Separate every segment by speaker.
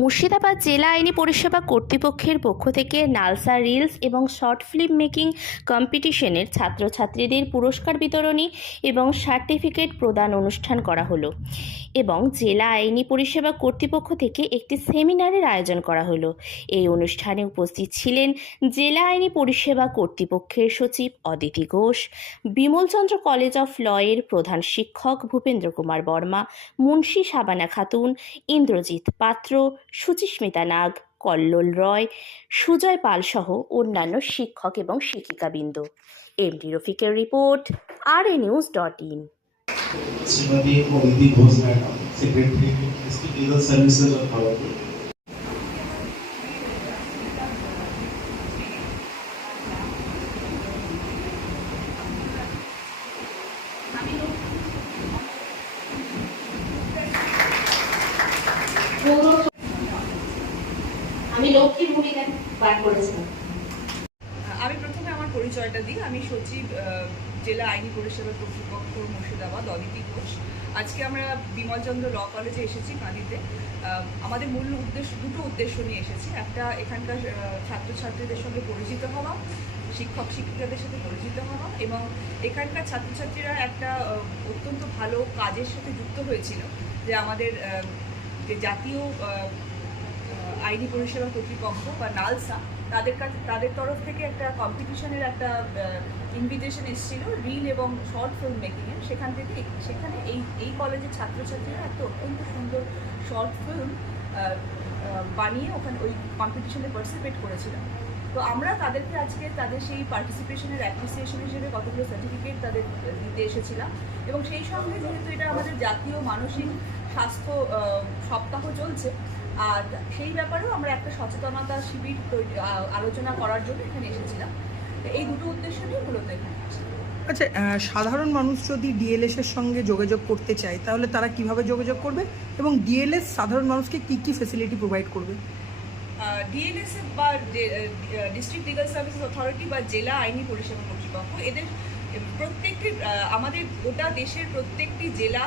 Speaker 1: মুর্শিদাবাদ জেলা আইনি পরিষেবা কর্তৃপক্ষের পক্ষ থেকে নালসা রিলস এবং শর্ট ফিল্ম মেকিং কম্পিটিশনের ছাত্রছাত্রীদের পুরস্কার বিতরণী এবং সার্টিফিকেট প্রদান অনুষ্ঠান করা হলো এবং জেলা আইনি পরিষেবা কর্তৃপক্ষ থেকে একটি সেমিনারের আয়োজন করা হলো। এই অনুষ্ঠানে উপস্থিত ছিলেন জেলা আইনি পরিষেবা কর্তৃপক্ষের সচিব অদিতি ঘোষ, বিমলচন্দ্র কলেজ অফ লয়ের প্রধান শিক্ষক ভূপেন্দ্র কুমার বর্মা, মুন্সী সাবানা খাতুন, ইন্দ্রজিৎ পাত্র সুচিস্মিতা নাগ, কল্লোল রয়, সুজয় পালসহ অন্যান্য শিক্ষক এবং শিক্ষিকাবৃন্দ। এমডি রফিকের report R
Speaker 2: A news dot in
Speaker 1: Shrimati services of পাঠ করেছিলাম।
Speaker 3: আমি প্রথমে আমার পরিচয়টা দিই। আমি সচিব জেলা আইনি পরিষেবা কর্তৃপক্ষ মুর্শিদাবাদ, অদিতি ঘোষ। আজকে আমরা বিমলচন্দ্র ল কলেজে এসেছি কাঁদিতে আমাদের মূল উদ্দেশ্য, দুটো উদ্দেশ্য নিয়ে এসেছি। একটা, এখানকার ছাত্রছাত্রীদের সঙ্গে পরিচিত হওয়া, শিক্ষক, শিক্ষিকাদের সাথে পরিচিত হওয়া এবং এখানকার ছাত্রছাত্রীরা একটা অত্যন্ত ভালো কাজের সাথে যুক্ত হয়েছিল। যে আমাদের যে জাতীয় আইনি পরিষেবা কর্তৃপক্ষ বা নালসা তাদের কাছে তাদের তরফ থেকে একটা কম্পিটিশনের একটা ইনভিটেশন এসেছিল রিল এবং শর্ট ফিল্ম মেকিংয়ের সেখান থেকে সেখানে এই এই কলেজের ছাত্রছাত্রীরা একটা অত্যন্ত সুন্দর শর্ট ফিল্ম বানিয়ে ওখানে ওই কম্পিটিশনে পার্টিসিপেট করেছিলাম তো আমরা তাদেরকে আজকে তাদের সেই পার্টিসিপেশনের অ্যাপ্রিসিয়েশন হিসেবে কতগুলো সার্টিফিকেট তাদের দিতে এসেছিলাম। এবং সেই সঙ্গে যেহেতু এটা আমাদের জাতীয় মানসিক স্বাস্থ্য সপ্তাহ চলছে আর সেই ব্যাপারেও আমরা একটা সচেতনতা শিবির আলোচনা করার জন্য এখানে এসেছিলাম। এই দুটো উদ্দেশ্য নিয়ে মূলত এখানে
Speaker 4: আচ্ছা সাধারণ মানুষ যদি ডিএলএস এর সঙ্গে যোগাযোগ করতে চায় তাহলে তারা কীভাবে যোগাযোগ করবে? এবং ডিএলএস সাধারণ মানুষকে কি কি ফেসিলিটি প্রোভাইড করবে?
Speaker 3: ডিএলএস বা ডিস্ট্রিক্ট লিগাল সার্ভিসেস অথরিটি বা জেলা আইনি পরিষেবা কর্তৃপক্ষ এদের প্রত্যেকটি আমাদের গোটা দেশের প্রত্যেকটি জেলা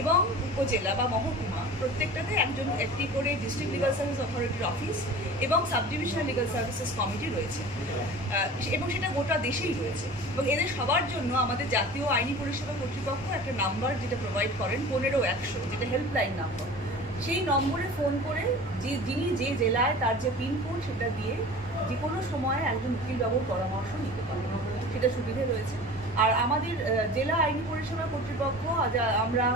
Speaker 3: এবং উপজেলা বা মহকুমা প্রত্যেকটাতে একজন একটি করে ডিস্ট্রিক্ট লিগাল সার্ভিস অথরিটির অফিস এবং sub divisional legal services committee রয়েছে এবং সেটা গোটা দেশেই রয়েছে। এবং এদের সবার জন্য আমাদের জাতীয় আইনি পরিষেবা কর্তৃপক্ষ একটা নাম্বার যেটা প্রোভাইড করেন, পনেরো একশো, যেটা হেল্পলাইন নাম্বার সেই নম্বরে ফোন করে যে যিনি যে জেলায় তার যে পিনকোড সেটা দিয়ে যে কোনো সময়ে একজন উকিলবাবুর পরামর্শ নিতে পারেন। সেটা সুবিধে রয়েছে। আর আমাদের জেলা আইনি পরিষেবা কর্তৃপক্ষ আমরা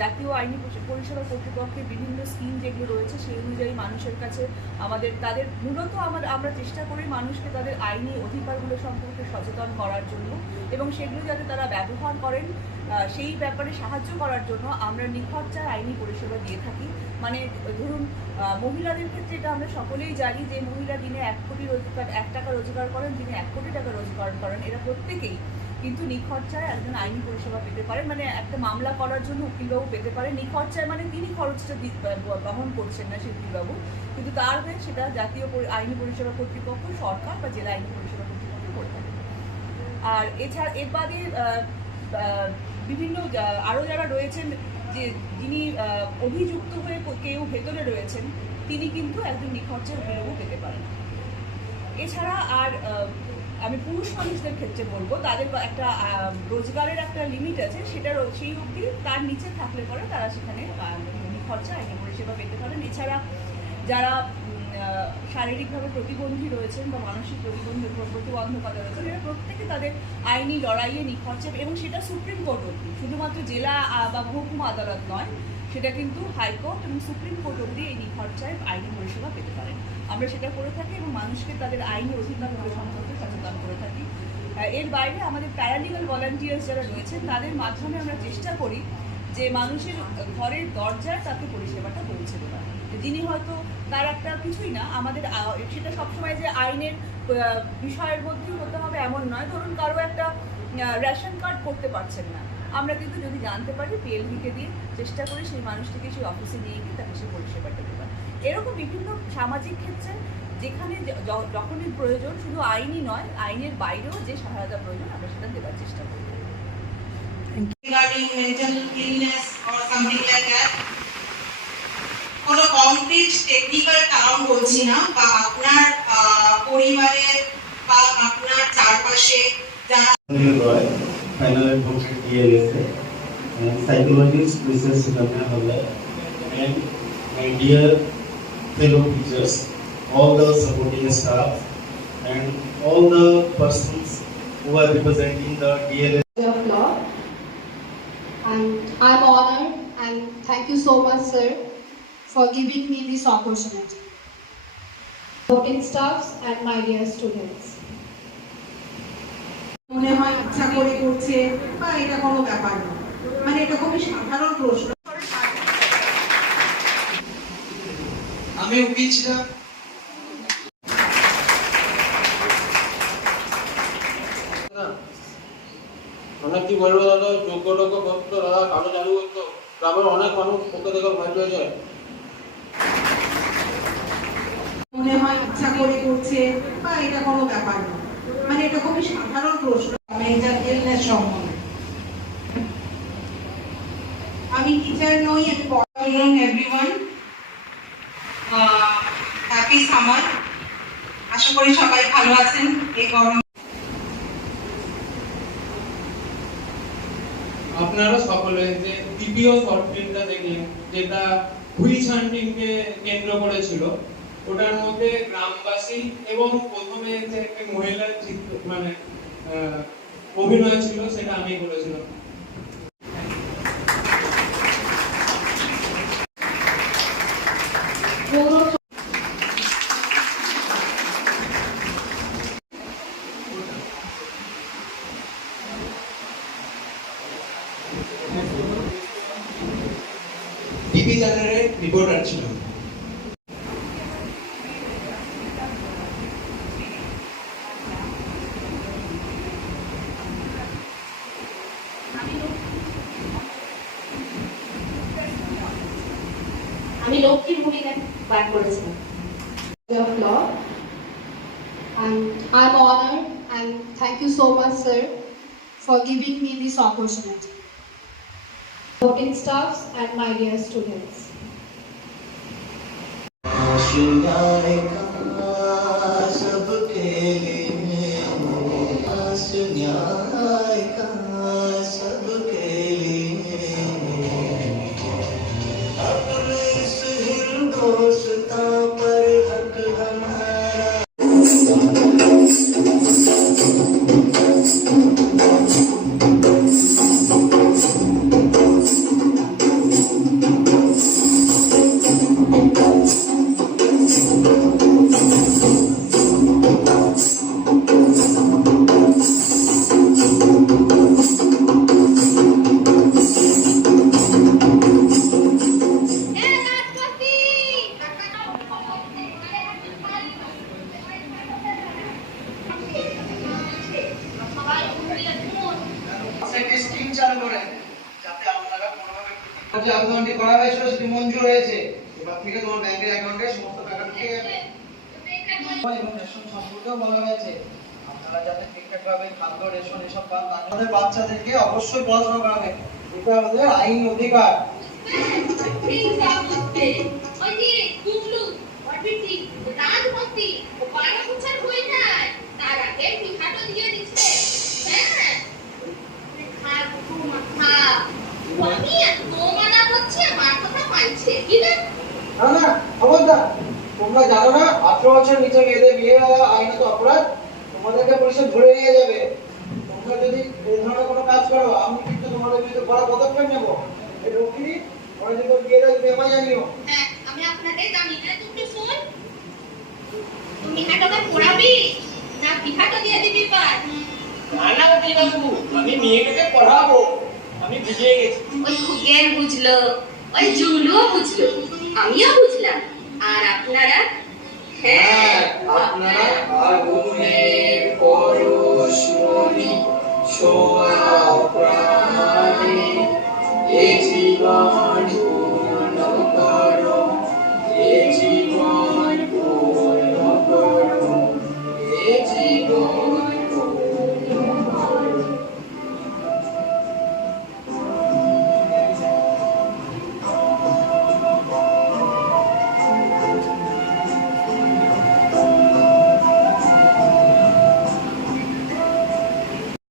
Speaker 3: জাতীয় আইনি পরিষেবা কর্তৃপক্ষের বিভিন্ন স্কিম যেগুলো রয়েছে, সেই অনুযায়ী মানুষের কাছে আমাদের, তাদের মূলত আমার, আমরা চেষ্টা করি মানুষকে তাদের আইনি অধিকারগুলো সম্পর্কে সচেতন করার জন্য এবং সেগুলো যাতে তারা ব্যবহার করেন। সেই ব্যাপারে সাহায্য করার জন্য আমরা নিখরচায় আইনি পরিষেবা দিয়ে থাকি। মানে ধরুন মহিলাদের ক্ষেত্রে এটা আমরা সকলেই জানি যে মহিলা দিনে এক কোটি রোজগার, এক টাকা রোজগার করেন, দিনে এক কোটি টাকা রোজগার করেন। এরা প্রত্যেকেই কিন্তু নিখরচায় একজন আইনি পরিষেবা পেতে পারেন মানে একটা মামলা করার জন্য উকিলবাবু পেতে পারেন নিখরচায় মানে তিনি খরচটা বহন করছেন না উকিলবাবু। কিন্তু তার হয়ে সেটা জাতীয় আইনি পরিষেবা কর্তৃপক্ষ, সরকার বা জেলা আইনি পরিষেবা কর্তৃপক্ষ করে থাকে। আর এছাড়া এর বাদে বিভিন্ন আরও যারা রয়েছেন যে যিনি অভিযুক্ত হয়ে কেউ ভেতরে রয়েছেন, তিনি কিন্তু একজন নিখরচে উকিলবাবু পেতে পারেন। এছাড়া আর আমি পুরুষ মানুষদের ক্ষেত্রে বলব তাদের একটা রোজগারের একটা লিমিট আছে সেটা সেই অবধি তার নিচে থাকলে পরে তারা সেখানে আহ, খরচা আইনি পরিষেবা পেতে পারেন এছাড়া যারা শারীরিকভাবে প্রতিবন্ধী রয়েছেন বা মানসিক প্রতিবন্ধী প্রতিবন্ধকতা রয়েছেন এরা প্রত্যেকে তাদের আইনি লড়াইয়ে নিখরচে এবং সেটা সুপ্রিম কোর্ট অবধি। শুধুমাত্র জেলা বা মহকুমা আদালত নয় সেটা কিন্তু হাইকোর্ট এবং সুপ্রিম কোর্ট অবধি এই নিখরচায় আইনি পরিষেবা পেতে পারেন। আমরা সেটা করে থাকি এবং মানুষকে তাদের আইনি অধিকারগুলো সম্পর্কে সচেতন করে থাকি। এর বাইরে আমাদের প্যারালিগাল ভলান্টিয়ার্স যারা রয়েছেন, তাদের মাধ্যমে আমরা চেষ্টা করি যে মানুষের ঘরের দরজায় তাকে পরিষেবাটা পৌঁছে দেওয়া যিনি হয়তো তার একটা কিছুই না, আমাদের সেটা সবসময় যে আইনের বিষয়ের মধ্যেই হতে হবে এমন নয়। ধরুন কারও একটা রেশন কার্ড করতে পারছেন না। আমরা কিন্তু যদি জানতে পারি পিএলভিকে দিয়ে চেষ্টা করি সেই মানুষটিকে সেই অফিসে নিয়ে গিয়ে তাকে সেই পরিষেবাটা দেওয়া এরকম বিভিন্ন সামাজিক ক্ষেত্রে যেখানে যখনই প্রয়োজন শুধু আইনই নয় আইনের বাইরেও যে সহায়তা প্রয়োজন আমরা সেটা দেওয়ার চেষ্টা করি।
Speaker 5: Regarding mental illness or something like that কোনো কমপ্লিট টেকনিক্যাল টার্ম বলছি না বা আপনার আহ, পরিবারের বা আপনার চারপাশে যারা
Speaker 2: Final advocate DLSA, and psychologist Mrs. Sukanya Halla, and my dear fellow teachers, all the supporting staff, and all the persons who are representing the DLSA.
Speaker 6: of law. And I'm honored and thank you so much, sir, for giving me this opportunity. Voting staffs and my dear students.
Speaker 5: মনে হয় ইচ্ছা করে করছে বা এটা কোনো ব্যাপার না। মানে এটা খুবই সাধারণ প্রশ্ন।
Speaker 7: আমি ছিলাম।
Speaker 8: অনেক কি বলব দাদা যোগ্য লোক করতো দাদা কালো চালু করতো গ্রামের অনেক মানুষ কোথা থেকে ভয় পেয়ে যায়।
Speaker 5: মনে হয় ইচ্ছা করে করছে বা এটা কোনো ব্যাপার না। মানে এটা খুবই সাধারণ প্রশ্ন মেন্টাল ইলনেস সম্বন্ধে। আমি টিচার নই, আমি পড়াশোনা এভরিওয়ান হ্যাপি সামার আশা করি সবাই ভালো আছেন, এই গরম
Speaker 8: আপনারা সকলে যে দ্বিতীয় শর্ট ফিল্মটা দেখলেন, যেটা হুইচ হান্টিং কে কেন্দ্র করেছিল ওটার মধ্যে গ্রামবাসী এবং প্রথমে যে একটা মহিলার চিত্র মানে অভিনয় ছিল সেটা আমি করেছিলাম।
Speaker 1: TV reporter
Speaker 6: of law. And I'm honored and thank you so much, sir, for giving me this opportunity. Voting staffs and my dear students.
Speaker 9: आशियाए का सबके लिए
Speaker 7: রেশন সম্পর্কেও বলা হয়েছে আপনারা যাতে ঠিকঠাক ভাবে খাদ্য রেশন এসব পান আমাদের বাচ্চাদেরকে অবশ্যই পড়াশোনা করাবে এটা আমাদের আইন অধিকার না না খবরদার তোমরা জানো না আঠারো বছর নিচে মেয়েদের বিয়ে আইনত অপরাধ? তোমাদেরকে পুলিশে ধরে নিয়ে যাবে। তোমরা যদি এই ধরনের কোনো কাজ করো আমি কিন্তু তোমাদের বিরুদ্ধে বড় পদক্ষেপ নেব। এই রুগী ওরা যদি বিয়ে দেয় তুমি জানিও।
Speaker 10: হ্যাঁ আমি আপনাকে জানি না তুমি শোন তুমি হাঁটাটা পড়াবি? না বিহাটা দিয়ে দিবি পার
Speaker 8: না না বাবু আমি মেয়েকে পড়াবো। আমি বুঝে গেছি।
Speaker 10: ওই খুগের বুঝলো ওই জুলুও বুঝলো আমিও বুঝলাম। আর আপনারা
Speaker 7: হ্যাঁ আপনার আপনারা আগুনের পরশমণি সোয়া প্রাণে এ জীবন